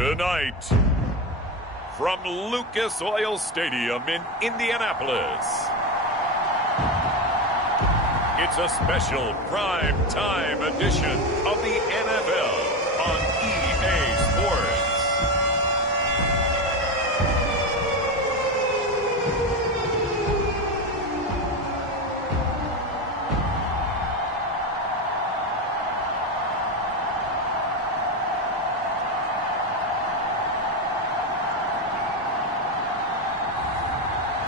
Tonight, from Lucas Oil Stadium in Indianapolis, it's a special prime time edition of the NFL on EA Sports.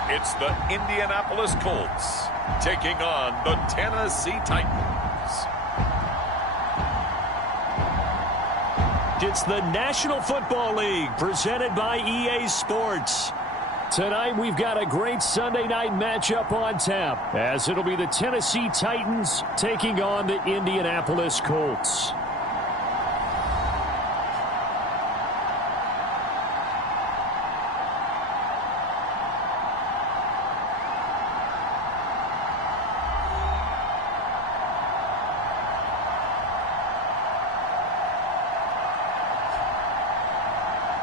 It's the Indianapolis Colts taking on the Tennessee Titans. It's the National Football League presented by EA Sports. Tonight we've got a great Sunday night matchup on tap, as it'll be the Tennessee Titans taking on the Indianapolis Colts.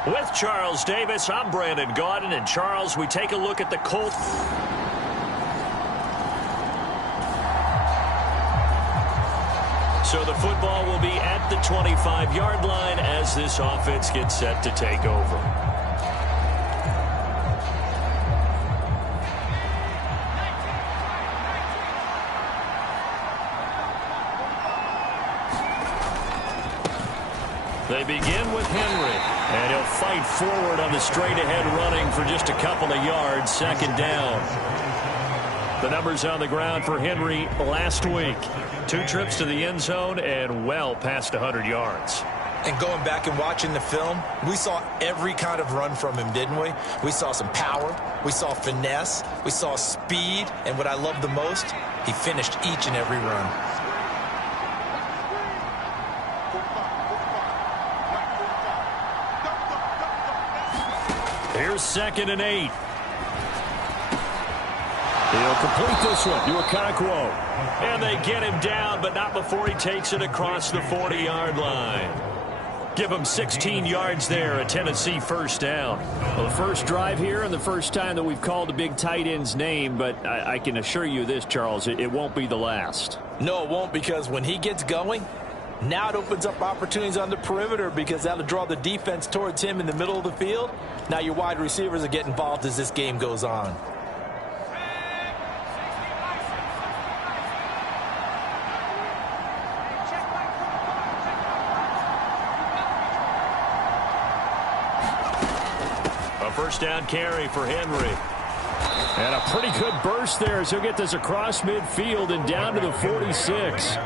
With Charles Davis, I'm Brandon Gaudin. And Charles, we take a look at the Colts. So the football will be at the 25-yard line as this offense gets set to take over. They begin with Henry, and he'll fight forward on the straight-ahead running for just a couple of yards, second down. The numbers on the ground for Henry last week. 2 trips to the end zone and well past 100 yards. And going back and watching the film, we saw every kind of run from him, didn't we? We saw some power, we saw finesse, we saw speed, and what I love the most, he finished each and every run. Here's 2nd and 8. He'll complete this one to Okonkwo. And they get him down, but not before he takes it across the 40-yard line. Give him 16 yards there, a Tennessee first down. Well, the first drive here and the first time that we've called a big tight end's name, but I can assure you this, Charles, it won't be the last. No, it won't, because when he gets going, now it opens up opportunities on the perimeter because that'll draw the defense towards him in the middle of the field. Now your wide receivers will get involved as this game goes on. A first down carry for Henry. And a pretty good burst there as he'll get this across midfield and down to the 46.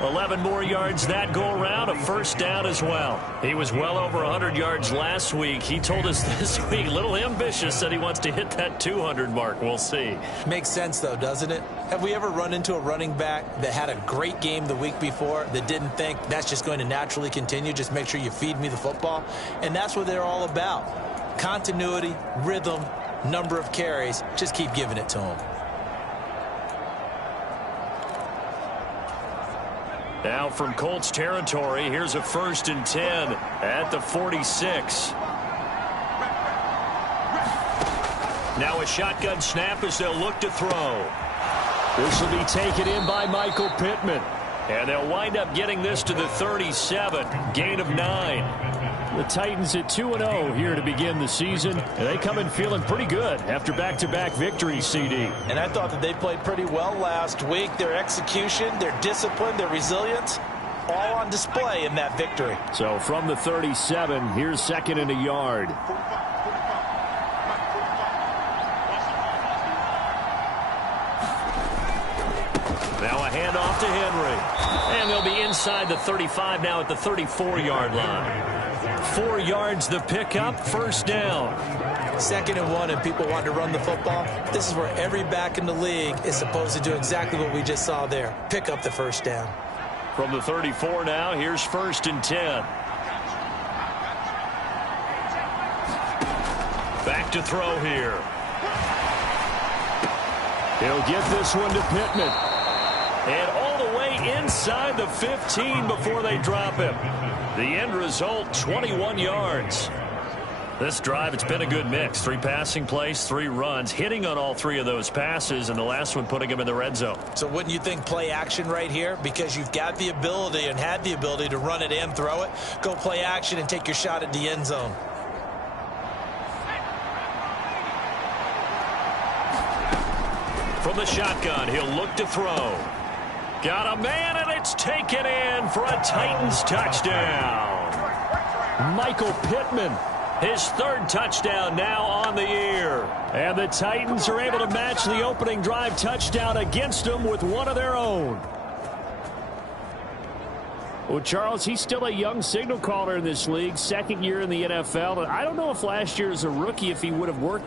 11 more yards that go around, a first down as well. He was well over 100 yards last week. He told us this week, a little ambitious, that he wants to hit that 200 mark. We'll see. Makes sense, though, doesn't it? Have we ever run into a running back that had a great game the week before that didn't think that's just going to naturally continue? Just make sure you feed me the football. And that's what they're all about. Continuity, rhythm, number of carries. Just keep giving it to him. Now from Colts territory, here's a 1st and 10 at the 46. Now a shotgun snap as they'll look to throw. This will be taken in by Michael Pittman. And they'll wind up getting this to the 37, gain of 9. The Titans at 2-0 here to begin the season, and they come in feeling pretty good after back-to-back victories, CD. And I thought that they played pretty well last week. Their execution, their discipline, their resilience, all on display in that victory. So from the 37, here's 2nd and a yard. Now a handoff to Henry. And they'll be inside the 35 now at the 34-yard line. 4 yards the pickup, first down. 2nd and 1 and people want to run the football. This is where every back in the league is supposed to do exactly what we just saw there. Pick up the first down. From the 34 now, here's 1st and 10. Back to throw here. He'll get this one to Pittman. And all the way inside the 15 before they drop him. The end result, 21 yards. This drive, it's been a good mix. 3 passing plays, 3 runs, hitting on all 3 of those passes, and the last one putting him in the red zone. So wouldn't you think play action right here? Because you've got the ability and had the ability to run it and throw it. Go play action and take your shot at the end zone. From the shotgun, he'll look to throw. Got a man, and it's taken in for a Titans touchdown. Michael Pittman, his 3rd touchdown now on the year. And the Titans are able to match the opening drive touchdown against them with one of their own. Well, Charles, he's still a young signal caller in this league, 2nd year in the NFL. And I don't know if last year as a rookie if he would have worked.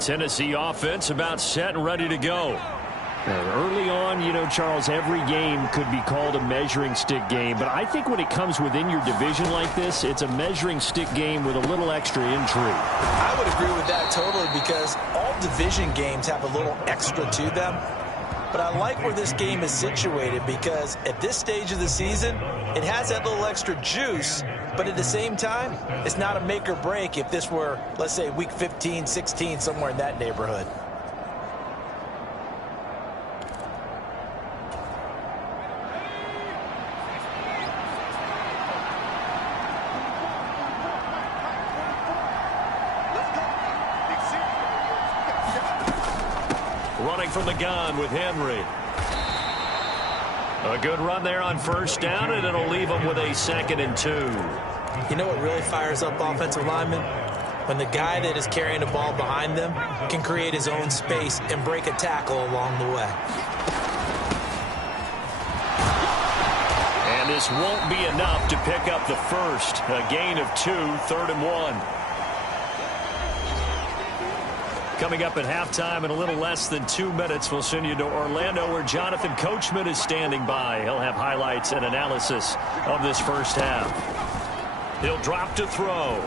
Tennessee offense about set and ready to go. Early on, you know, Charles, every game could be called a measuring stick game. But I think when it comes within your division like this, it's a measuring stick game with a little extra intrigue. I would agree with that totally because all division games have a little extra to them. But I like where this game is situated because at this stage of the season, it has that little extra juice. But at the same time, it's not a make or break if this were, let's say, week 15, 16, somewhere in that neighborhood. Running from the gun with Henry. A good run there on 1st down, and it'll leave them with a 2nd and 2. You know what really fires up offensive linemen? When the guy that is carrying the ball behind them can create his own space and break a tackle along the way. And this won't be enough to pick up the first. A gain of 2, 3rd and 1. Coming up at halftime in a little less than 2 minutes, we'll send you to Orlando where Jonathan Coachman is standing by. He'll have highlights and analysis of this first half. He'll drop to throw.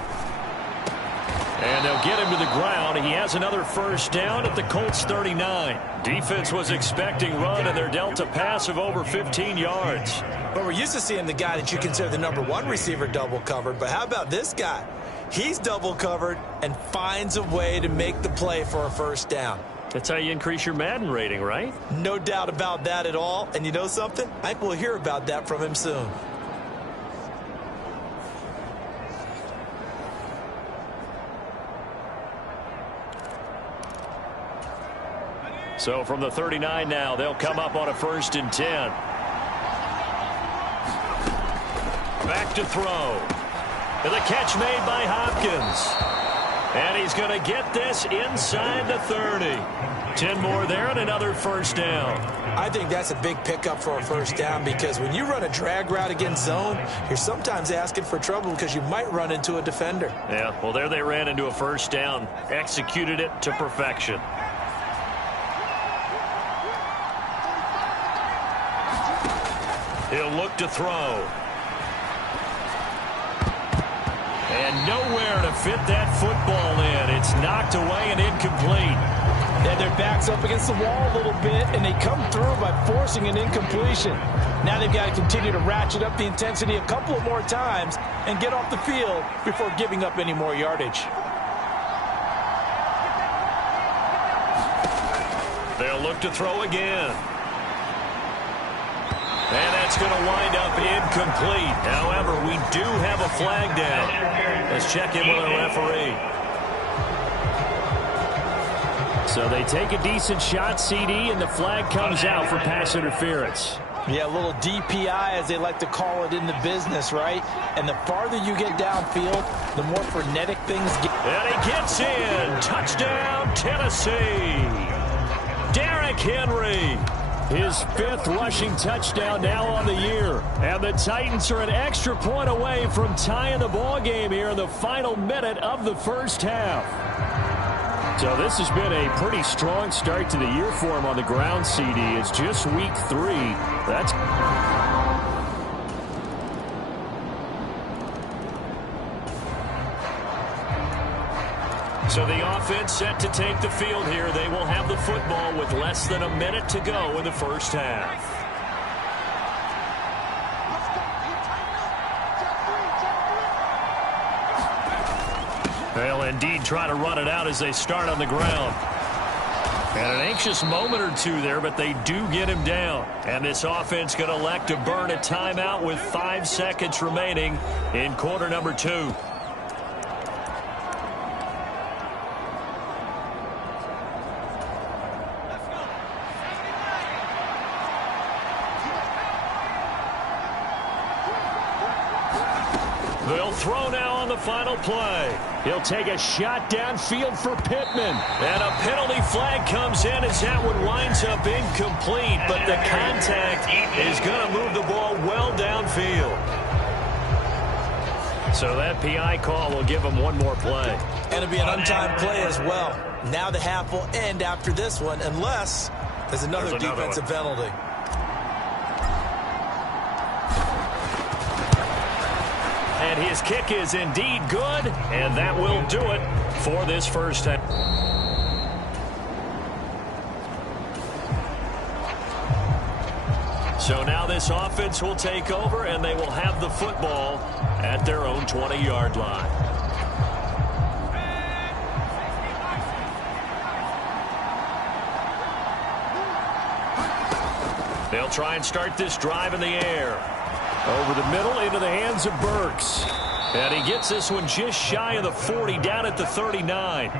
And they'll get him to the ground. He has another 1st down at the Colts 39. Defense was expecting run, and they're dealt a pass of over 15 yards. But we're used to seeing the guy that you consider the #1 receiver double covered. But how about this guy? He's double covered and finds a way to make the play for a 1st down. That's how you increase your Madden rating, right? No doubt about that at all. And you know something? I think we'll hear about that from him soon. So from the 39 now, they'll come up on a 1st and 10. Back to throw. And the catch made by Hopkins. And he's going to get this inside the 30. 10 more there and another 1st down. I think that's a big pickup for a 1st down because when you run a drag route against zone, you're sometimes asking for trouble because you might run into a defender. Yeah, well, there they ran into a 1st down. Executed it to perfection. He'll look to throw. And nowhere to fit that football in. It's knocked away and incomplete. And their back's up against the wall a little bit, and they come through by forcing an incompletion. Now they've got to continue to ratchet up the intensity a couple of more times and get off the field before giving up any more yardage. They'll look to throw again. And that's going to wind up incomplete. However, we do have a flag down. Let's check in with our referee. So they take a decent shot, CD, and the flag comes out for pass interference. Yeah, a little DPI, as they like to call it in the business, right? And the farther you get downfield, the more frenetic things get. And he gets in. Touchdown, Tennessee. Derrick Henry. His 5th rushing touchdown now on the year. And the Titans are an extra point away from tying the ball game here in the final minute of the 1st half. So this has been a pretty strong start to the year for him on the ground, CD. It's just week 3. That's... So the offense set to take the field here. They will have the football with less than a minute to go in the first half. They'll indeed try to run it out as they start on the ground. And an anxious moment or two there, but they do get him down. And this offense going to elect to burn a timeout with 5 seconds remaining in quarter number 2. They'll throw now on the final play. He'll take a shot downfield for Pittman. And a penalty flag comes in as that one winds up incomplete. But the contact is going to move the ball well downfield. So that PI call will give him one more play. And it'll be an untimed play as well. Now the half will end after this one unless there's another defensive penalty. And his kick is indeed good, and that will do it for this first half. So now this offense will take over, and they will have the football at their own 20-yard line. They'll try and start this drive in the air. Over the middle into the hands of Burks. And he gets this one just shy of the 40, down at the 39.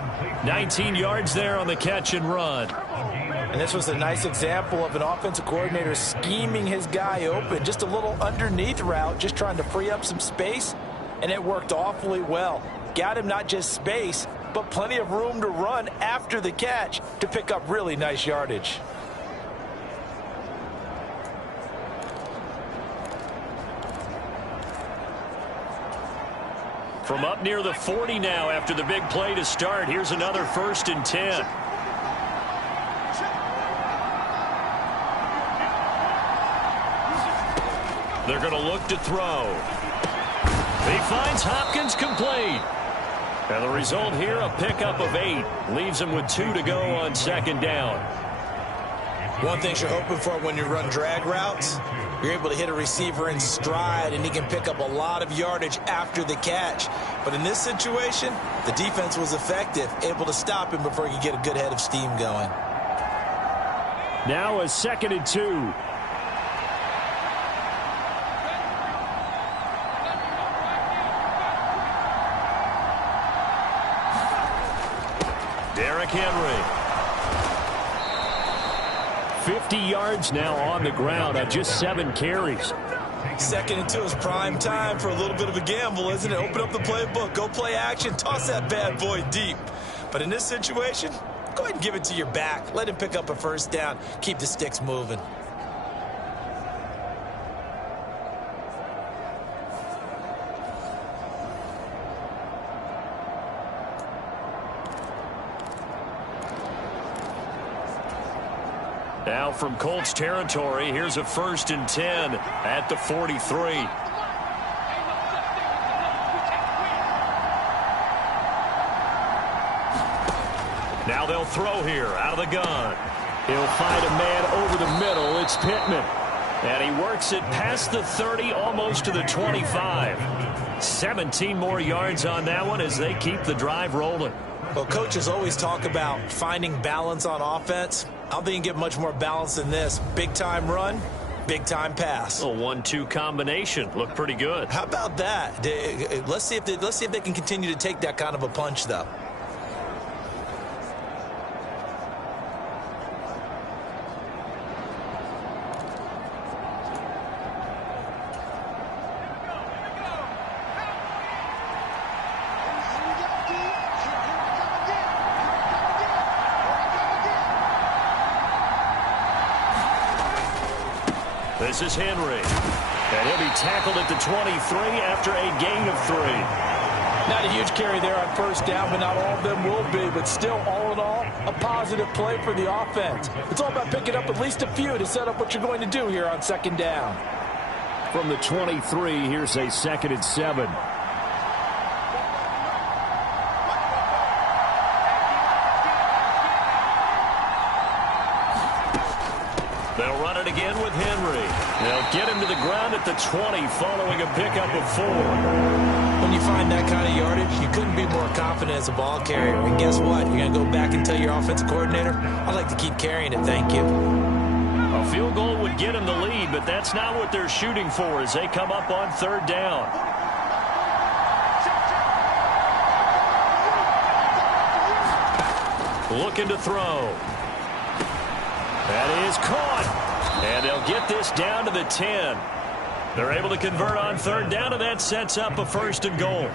19 yards there on the catch and run. And this was a nice example of an offensive coordinator scheming his guy open. Just a little underneath route, just trying to free up some space. And it worked awfully well. Got him not just space, but plenty of room to run after the catch to pick up really nice yardage. From up near the 40 now after the big play to start. Here's another 1st and 10. They're going to look to throw. He finds Hopkins complete. And the result here, a pickup of 8. Leaves him with 2 to go on 2nd down. One thing you're hoping for when you run drag routes, you're able to hit a receiver in stride, and he can pick up a lot of yardage after the catch. But in this situation, the defense was effective, able to stop him before he could get a good head of steam going. Now a 2nd and 2. Derrick Henry. 50 yards now on the ground on just 7 carries. 2nd and 2 is prime time for a little bit of a gamble, isn't it? Open up the playbook, go play action, toss that bad boy deep. But in this situation, go ahead and give it to your back. Let him pick up a 1st down. Keep the sticks moving. Now from Colts territory, here's a 1st and 10 at the 43. Now they'll throw here out of the gun. He'll find a man over the middle. It's Pittman. And he works it past the 30, almost to the 25. 17 more yards on that one as they keep the drive rolling. Well, coaches always talk about finding balance on offense. I don't think you can get much more balance than this. Big-time run, big-time pass. A 1-2 combination. Looked pretty good. How about that? Let's see if they can continue to take that kind of a punch, though. This is Henry. And he'll be tackled at the 23 after a gain of 3. Not a huge carry there on 1st down, but not all of them will be. But still, all in all, a positive play for the offense. It's all about picking up at least a few to set up what you're going to do here on 2nd down. From the 23, here's a 2nd and 7. They'll run it again with Henry. They'll get him to the ground at the 20 following a pickup of 4. When you find that kind of yardage, you couldn't be more confident as a ball carrier. And guess what? You're going to go back and tell your offensive coordinator, I'd like to keep carrying it, thank you. A field goal would get him the lead, but that's not what they're shooting for as they come up on 3rd down. Looking to throw. That is caught. And they'll get this down to the 10. They're able to convert on 3rd down, and that sets up a 1st and goal.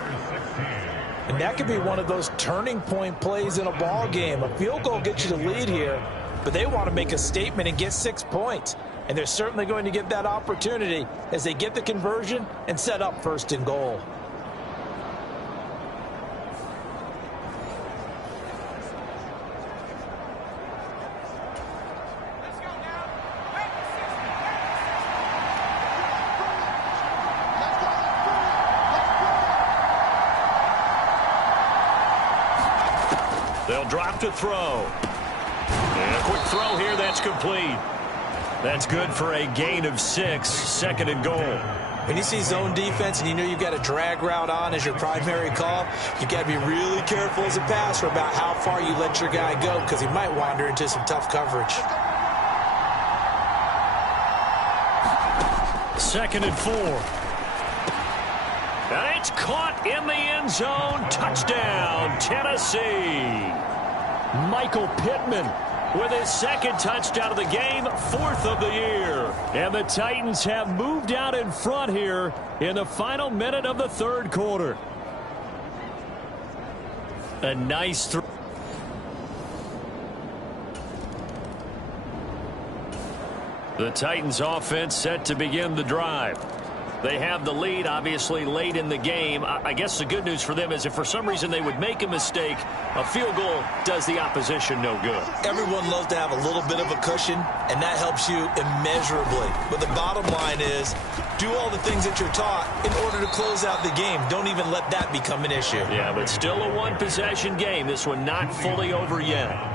And that could be one of those turning point plays in a ball game. A field goal gets you the lead here, but they want to make a statement and get 6 points. And they're certainly going to get that opportunity as they get the conversion and set up 1st and goal. They'll drop to throw. And a quick throw here, that's complete. That's good for a gain of 6, 2nd and goal. When you see zone defense and you know you've got a drag route on as your primary call, you've got to be really careful as a passer about how far you let your guy go because he might wander into some tough coverage. 2nd and 4. And it's caught in the end zone. Touchdown, Tennessee. Michael Pittman with his 2nd touchdown of the game, 4th of the year. And the Titans have moved out in front here in the final minute of the 3rd quarter. A nice throw. The Titans offense set to begin the drive. They have the lead, obviously, late in the game. I guess the good news for them is if for some reason they would make a mistake, a field goal does the opposition no good. Everyone loves to have a little bit of a cushion, and that helps you immeasurably. But the bottom line is, do all the things that you're taught in order to close out the game. Don't even let that become an issue. Yeah, but still a one-possession game. This one not fully over yet.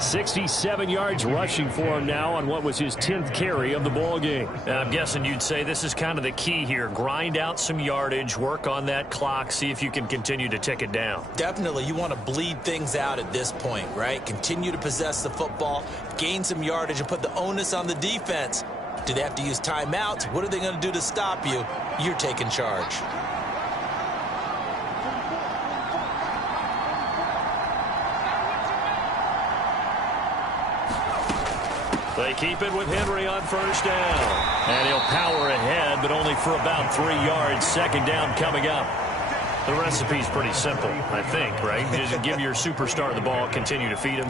67 yards rushing for him now on what was his 10th carry of the ball game. I'm guessing you'd say this is kind of the key here. Grind out some yardage, work on that clock, see if you can continue to tick it down. Definitely, you want to bleed things out at this point, right? Continue to possess the football, gain some yardage, and put the onus on the defense. Do they have to use timeouts? What are they going to do to stop you? You're taking charge. They keep it with Henry on 1st down. And he'll power ahead, but only for about 3 yards. 2nd down coming up. The recipe's pretty simple, I think, right? Just give your superstar the ball, continue to feed him.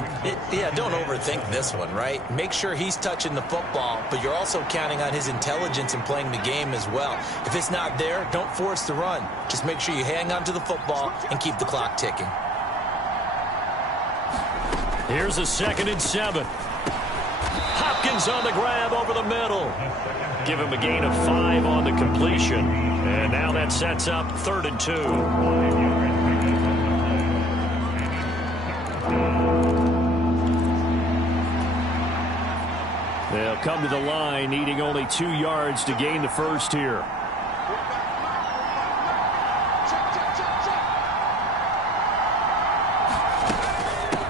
Yeah, don't overthink this one, right? Make sure he's touching the football, but you're also counting on his intelligence in playing the game as well. If it's not there, don't force the run. Just make sure you hang on to the football and keep the clock ticking. Here's a 2nd and 7. Hopkins on the grab over the middle. Give him a gain of 5 on the completion. And now that sets up 3rd and 2. They'll come to the line, needing only 2 yards to gain the 1st here.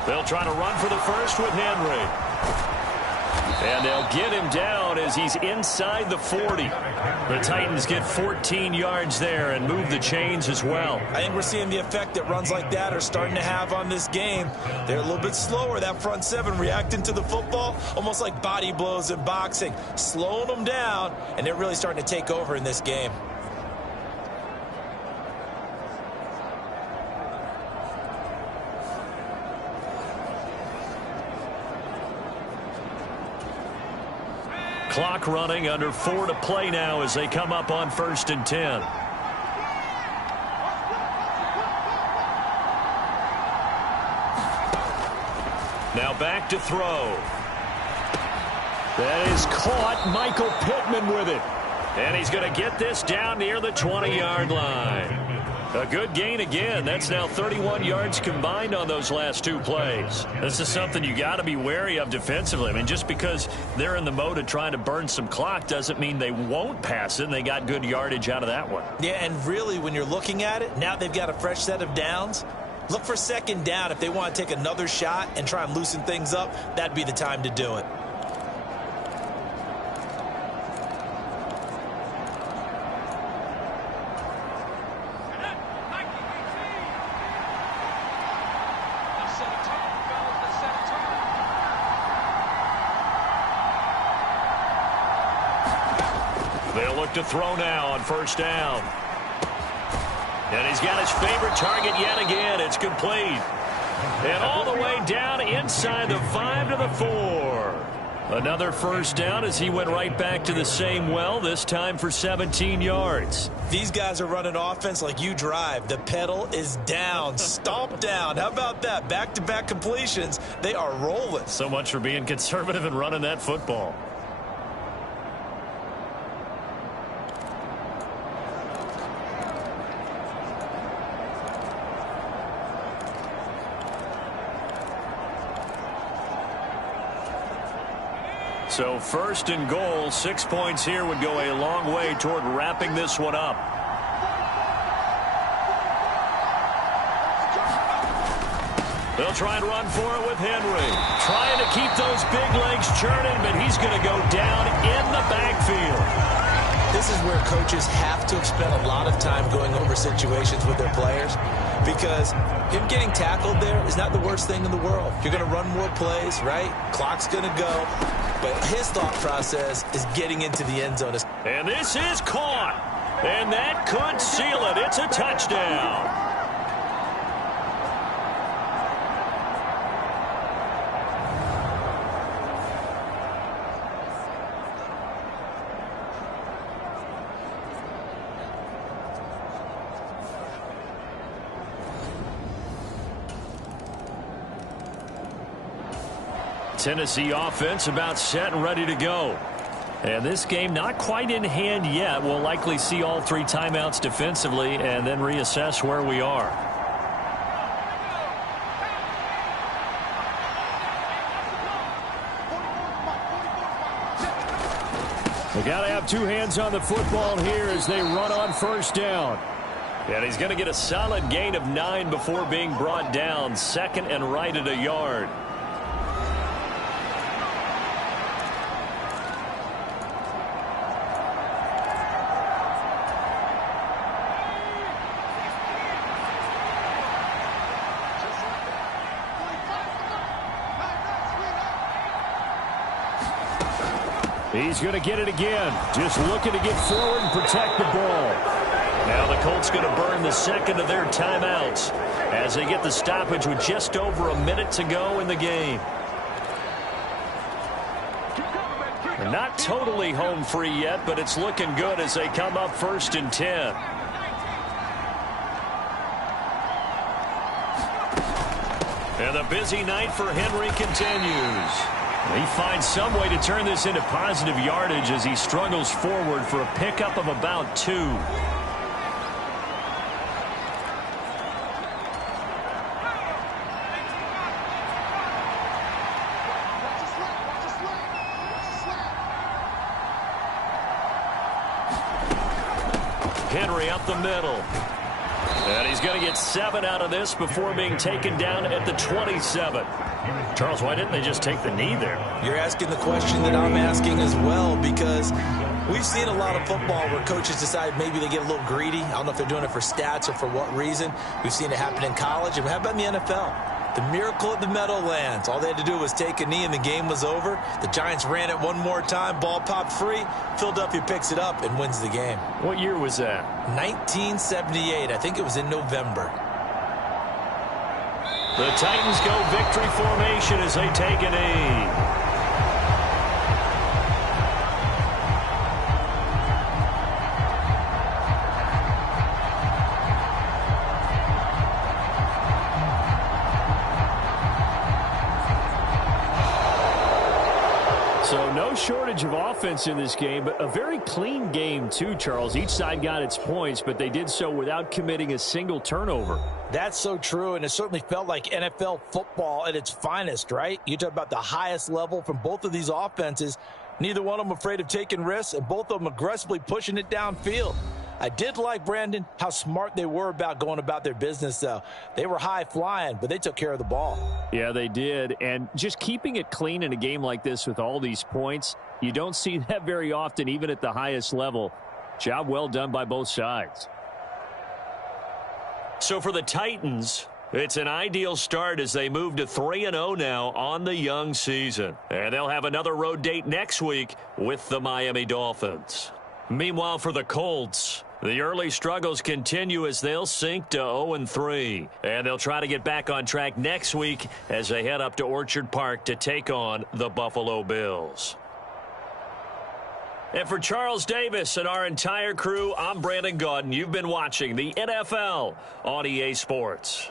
They'll try to run for the 1st with Henry. And they'll get him down as he's inside the 40. The Titans get 14 yards there and move the chains as well. I think we're seeing the effect that runs like that are starting to have on this game. They're a little bit slower, that front 7, reacting to the football, almost like body blows in boxing, slowing them down, and they're really starting to take over in this game. Clock running, under 4 to play now as they come up on 1st and 10. Now back to throw. That is caught. Michael Pittman with it. And he's going to get this down near the 20-yard line. A good gain again. That's now 31 yards combined on those last two plays. This is something you got to be wary of defensively. I mean, just because they're in the mode of trying to burn some clock doesn't mean they won't pass it, and they got good yardage out of that one. Yeah, and really, when you're looking at it, now they've got a fresh set of downs. Look for second down. If they want to take another shot and try and loosen things up, that'd be the time to do it. They'll look to throw now on first down. And he's got his favorite target yet again. It's complete. And all the way down inside the 5 to the 4. Another first down as he went right back to the same well, this time for 17 yards. These guys are running offense like you drive. The pedal is down, stomp down. How about that? Back-to-back completions. They are rolling. So much for being conservative and running that football. So first and goal, 6 points here would go a long way toward wrapping this one up. They'll try and run for it with Henry. Trying to keep those big legs churning, but he's going to go down in the backfield. This is where coaches have to spend a lot of time going over situations with their players, because him getting tackled there is not the worst thing in the world. You're going to run more plays, right? Clock's going to go. But his thought process is getting into the end zone. And this is caught. And that could seal it. It's a touchdown. Tennessee offense about set and ready to go. And this game not quite in hand yet. We'll likely see all three timeouts defensively and then reassess where we are. We got to have two hands on the football here as they run on first down. And he's going to get a solid gain of 9 before being brought down. Second and right at a yard. He's going to get it again. Just looking to get forward and protect the ball. Now the Colts going to burn the second of their timeouts as they get the stoppage with just over a minute to go in the game. They're not totally home free yet, but it's looking good as they come up first and 10. And the busy night for Henry continues. He finds some way to turn this into positive yardage as he struggles forward for a pickup of about 2. Henry up the middle. And he's going to get 7 out of this before being taken down at the 27. Charles, why didn't they just take the knee there? You're asking the question that I'm asking as well, because we've seen a lot of football where coaches decide maybe they get a little greedy. I don't know if they're doing it for stats or for what reason. We've seen it happen in college, and how about in the NFL? The miracle at the Meadowlands. All they had to do was take a knee and the game was over. The Giants ran it one more time. Ball popped free. Philadelphia picks it up and wins the game. What year was that? 1978. I think it was in November. The Titans go victory formation as they take a knee. So no shortage of offense in this game, but a very clean game too, Charles. Each side got its points, but they did so without committing a single turnover. That's so true, and it certainly felt like NFL football at its finest, right? You talk about the highest level from both of these offenses. Neither one of them afraid of taking risks, and both of them aggressively pushing it downfield. I did like, Brandon, how smart they were about going about their business, though. They were high flying, but they took care of the ball. Yeah, they did. And just keeping it clean in a game like this with all these points, you don't see that very often, even at the highest level. Job well done by both sides. So for the Titans, it's an ideal start as they move to 3-0 now on the young season. And they'll have another road date next week with the Miami Dolphins. Meanwhile, for the Colts, the early struggles continue as they'll sink to 0-3. And they'll try to get back on track next week as they head up to Orchard Park to take on the Buffalo Bills. And for Charles Davis and our entire crew, I'm Brandon Gaudin. You've been watching the NFL on EA Sports.